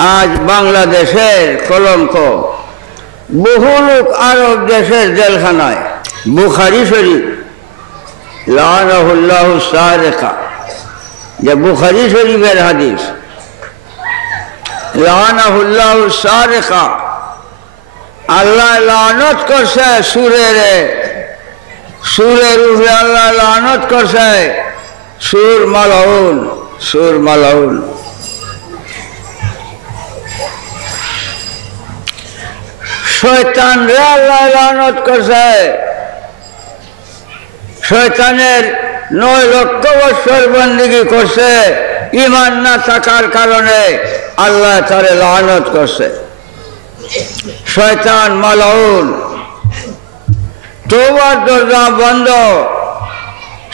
আজ বাংলাদেশের কলঙ্ক, বহু লোক আরব দেশের জেলখানায়। বুখারী শরীফ, লাআনাহুল্লাহু সারিকা, যে বুখারী শরীফের হাদিস, লাআনাহুল্লাহু সারিকা, আল্লাহ লানত করছে সুরের উপরে আল্লাহ লানত করছে। সুর মালাউন, সুর মালাউন। শয়তান রে আল্লাহ লানত করছে। শয়তানের 9 লক্ষ বছর বন্দেগী করছে, ঈমান না থাকার কারণে আল্লাহ তারে লানত করছে। শয়তান মালাউন, তওবার দরজা বন্ধ,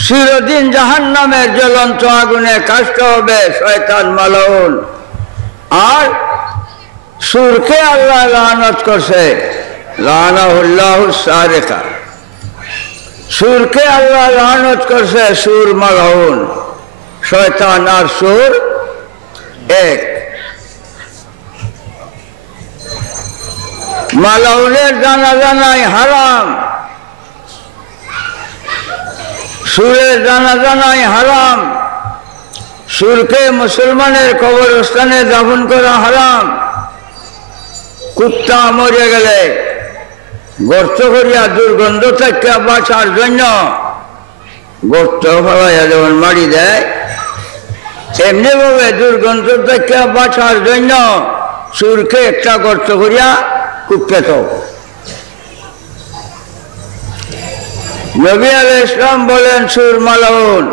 চিরদিন জাহান্নামের জ্বলন্ত আগুনে কাষ্ট হবে। শয়তান মালাউন। আর সুরকে আল্লাহ লানত করছে, লাআনাহুল্লাহু সারিকা। সুরকে আল্লাহ লানত করছে, সুর মালাউন। শয়তান আর সুর এক। মালাউনের জানাজা নাই, হারাম। সুরের জানাজা নাই, হারাম। সুরকে মুসলমানের কবরস্থানে দাফন করা হারাম। কুত্তা মরে গেলে গর্ত করিয়া দুর্গন্ধ থেকে বাঁচার জন্য গর্ত ফলাইয়া যেমন মারি দেয়, এমনি ভাবে দুর্গন্ধ থেকে বাঁচার জন্য সুরকে একটা গর্ত করিয়া কুপেত। নবী আলাইহিস সালাম বলেন, সুর মালাউন,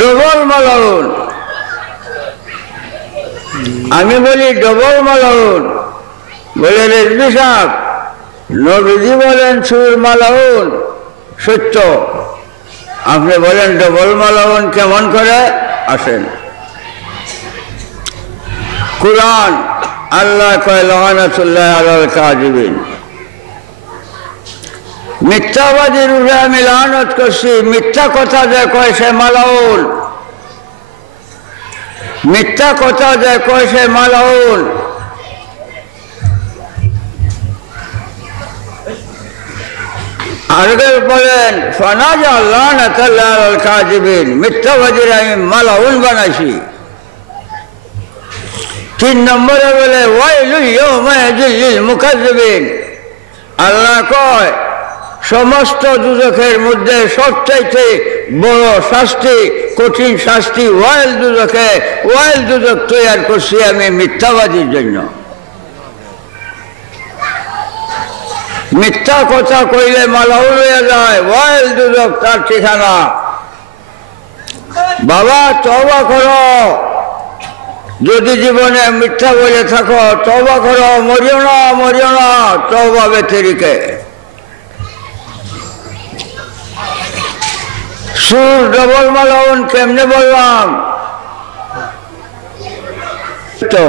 ডবল মালাউন। আমি বলি ডবল মালাউন। বলে রেজবি সাহেব, নবীজি বলেন সুর মালাউন, সত্য। আপনি বলেন ডবল মালাউন কেমন করে? আসেন। কুরআন আল্লাহ কয়, লাআনাতুল্লাহি আলাল কাযিবিন। মিথ্যাবাদীর উপরে আমি লানত করছি। মিথ্যা কথা যে কয় সে মালাউন, মিথ্যা কথা যে কয় সে মালাউন। আরবে বলেন, ফানাজা লানাতুল্লাহি আলাল কাযিবিন, মিথ্যাবাদীর আমি মালাউন বানাইছি। 3 নম্বরে বলে, ওয়াইলু ইয়াউমাইযিল লিল মুকাজ্জিবিন। আল্লাহ কয়, সমস্ত দুজখের মধ্যে সবচাইতে বড় শাস্তি, কঠিন শাস্তি ওয়াইল দুজখে। ওয়াইল দুজখ তৈরি করছি আমি মিথ্যাবাদীর জন্য। মিথ্যা কথা কইলে মালাউন হয়ে যায়, ওয়াইল দুজখ তার ঠিকানা। বাবা তওবা করো, যদি জীবনে মিথ্যা বলে থাকো তওবা করো। মরিও না, মরিও না, তওবা বেতেরিকে। সুর ডবল মালাউন কেমনে বললাম? তো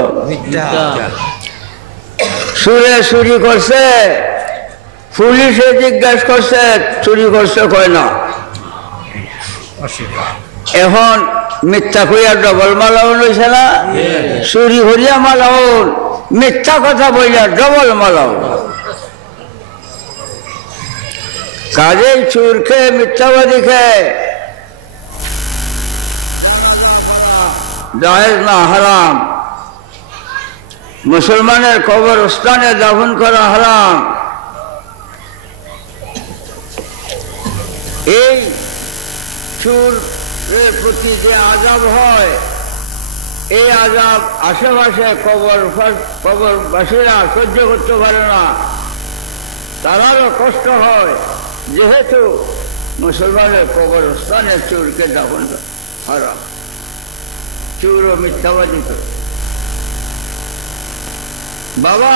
সুরে চুরি করছে, পুলিশে জিজ্ঞাসা করছে চুরি করছে, কয় না। এখন মিথ্যা কইয়া ডবল মালাউন হয়েছে না? চুরি করিয়া মালাউন, মিথ্যা কথা বইয়া ডবল মালাউন। কাজেই চুর খেয়ে মিথ্যাবাদী খেয়ে জায়েজ না, হারাম। মুসলমানের কবরস্থানে দাফন করা হারাম। এই চুরের প্রতি যে আযাব হয়, এই আযাব আশেপাশে কবরবাসীরা সহ্য করতে পারে না, তারারও কষ্ট হয়। যেহেতু মুসলমানের কবরস্থানে চুরকে দাফন হারাম। চুর ও মিথ্যাবাদী তো। বাবা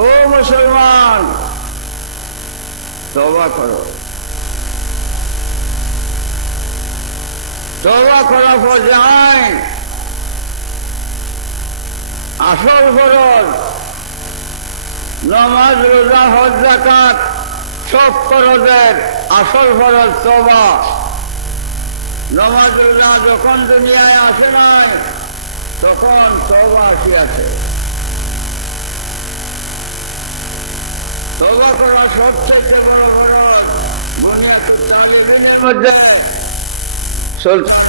ও মুসলমান, তওবা করো। তওবা করা ফরজ আইন। আসল ফরজ নামাজ, রোজা, হজ, যাকাত সব ফরজের আসল ফরজ তওবা। নমাজ রোজা যখন দুনিয়ায় আসে নাই তখন তওবা আসিয়াছে। তওবা করা সবচেয়ে বড় ফরজ। বুনিয়াতুত তালিবিনের মধ্যে সুলতান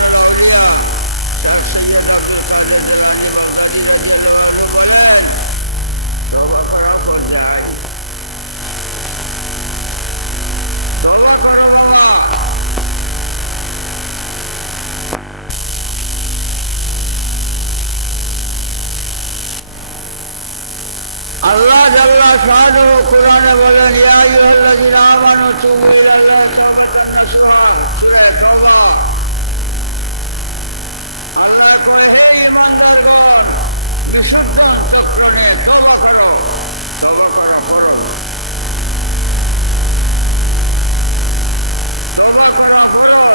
আল্লাহ জাল্লা শানুহু কুরআনে বলেন, ইয়া আইয়ুহাল্লাযীনা আমানু তুবু ইলাল্লাহি তাওবাতান নাসুহা। সূরা তাওবা। আল্লাহ কয়, হে ঈমানদারগণ, বিশুদ্ধ অন্তঃকরণে তওবা করো। তওবা করা ফরজ। তওবা করা ফরজ।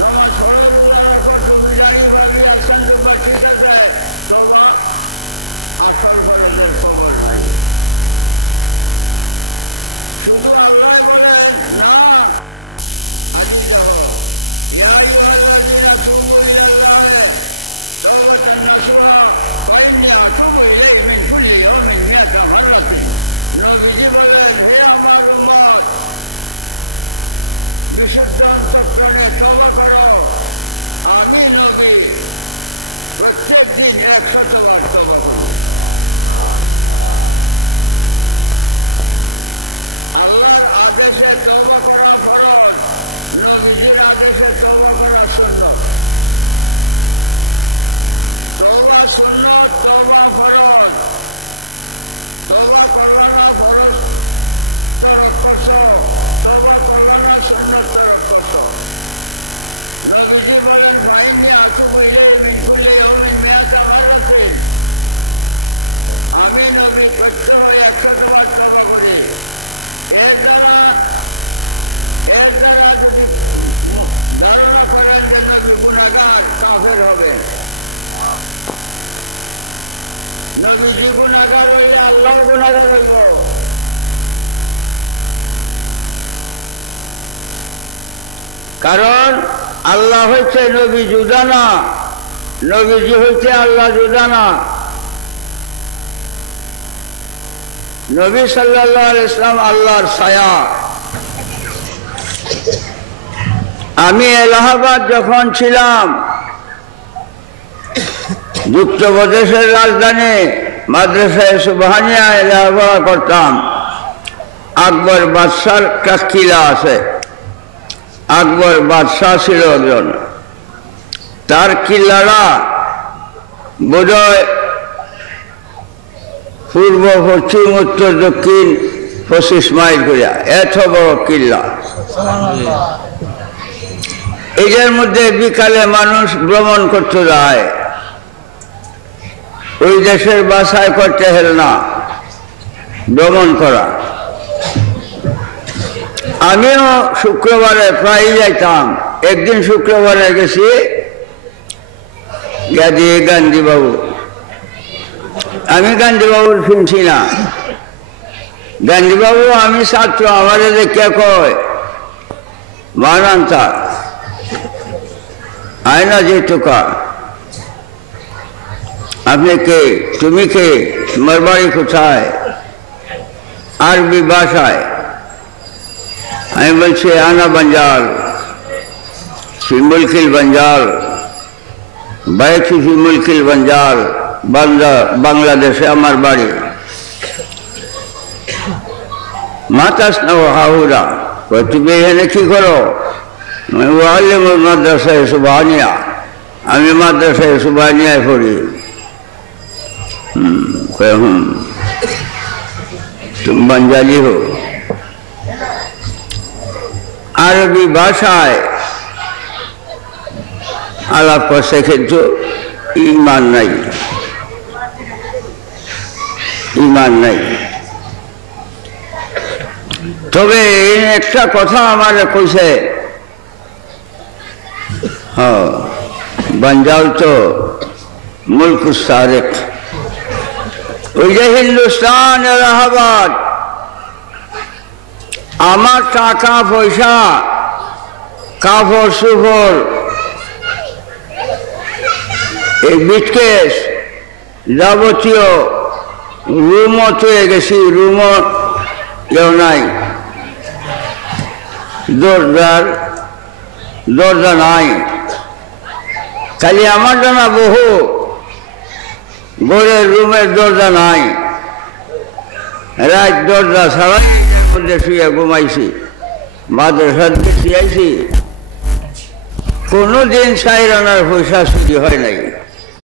নামাজ ফরজ হওয়ার পর তুমি জারি ভাবে আছেন বা ঠিক আছে, তওবা আসল ফরজের খবর নাই। শুধু আল্লাহ বলেন না, আমি যাব। ইয়া আইয়ুহাল্লাযীনা তুবু ইলাল্লাহি তাওবাতান নাসুহা ফাইন্নী আতুবু ইলাইহি মিন কুল্লি ইয়াওমিন মিআতা মাররাতিন। নবীজি বলেন, হে আমার উম্মত, বিশুদ্ধ অন্তঃকরণে তওবা করো। আমি নবী প্রত্যেক দিন 100 বার তওবা করি। আল্লাহর আদেশে তওবা করা ফরজ, নবীজির আদেশে তওবা করা সুন্নাত। তওবা সুন্নাত, তওবা ফরজ। তওবা করবা না ফরজ তরক করছো, তওবা করবা না সুন্নাত তরক করছো। নবীজি বলেন, ফাইন্নী আতুবু ইলাইহি মিন কুল্লি ইয়াওমিন মিআতা মাররাতিন। আমি নবী প্রত্যেক 100 বার তওবা করি। এর দ্বারা যদি ধারণা করেন যে নবী গুনাহগার, কাফের হবে। নবীজি গুনাহগার হইলে আল্লাহ গুনাহগার হইব। কারণ আল্লাহ হচ্ছে নবী জুদা না, নবীজি হচ্ছে আল্লাহ জুদা না। নবী সাল্লাল্লাহু আলাইহি ওয়াসাল্লাম আল্লাহর ছায়া। আমি এলাহাবাদ যখন ছিলাম, যুক্তপ্রদেশের রাজধানী, মাদ্রাসায় সুবহানিয়া লেখাপড়া করতাম। আকবর বাদশার একটা কিলা আছে। আকবর বাদশাহ ছিল একজন। তার কিল্লারা বোধহয় পূর্ব, পশ্চিম, উত্তর, দক্ষিণ 25 মাইল করিয়া, এত বড় কিল্লা। এদের মধ্যে বিকালে মানুষ ভ্রমণ করতে যায়। ওই দেশের বাসায় করতে হেল না ভ্রমণ করা। আমিও শুক্রবারে প্রায় যাইতাম। একদিন শুক্রবারে গেছি গান্ধীবাবু। আমি গান্ধীবাবুর শুনছি না। গান্ধীবাবু আমি ছাত্র, আমাদের কে কয় মানান্তা আয়না যে টোকা, আপনি কে, তুমি কে, তোমার বাড়ি কোথায়? আরবি ভাষায়। আমি বলছি আনা বঞ্জাল, ফি মুলকিল বঞ্জাল, বাইছি ফি মুলকিল বঞ্জাল, বাংলাদেশে আমার বাড়ি। মাতাস না হাহুরা, তুমি এখানে কি করো? মাদ্রাসায় সুবহানিয়া, আমি মাদ্রাসায় সুবহানিয়ায় পড়ি। तुम बंजाली हो। আরবি ভাষায় আলাপ করছে, কিন্তু ইমান নাই, ইমান নাই। তবে একটা কথা আমার কইছে, হ্যাঁ বঞ্জাল তো মুলক সারেক, ওই যে হিন্দুস্তান এলাহাবাদ। আমার টাকা পয়সা কাপড় সুপড়, এই বিটকেস যাবতীয় রুমও চলে গেছি, রুমও কেউ নাই, দরজা নাই। খালি আমার জানা বহু ঘরের রুমের দরজা নাই, রাত দরজা ছাড়াই মধ্যে শুয়ে ঘুমাইছি, মাদ্রাসার দেখি আইছি, কোনোদিন 4 আনার পয়সা চুরি হয় নাই।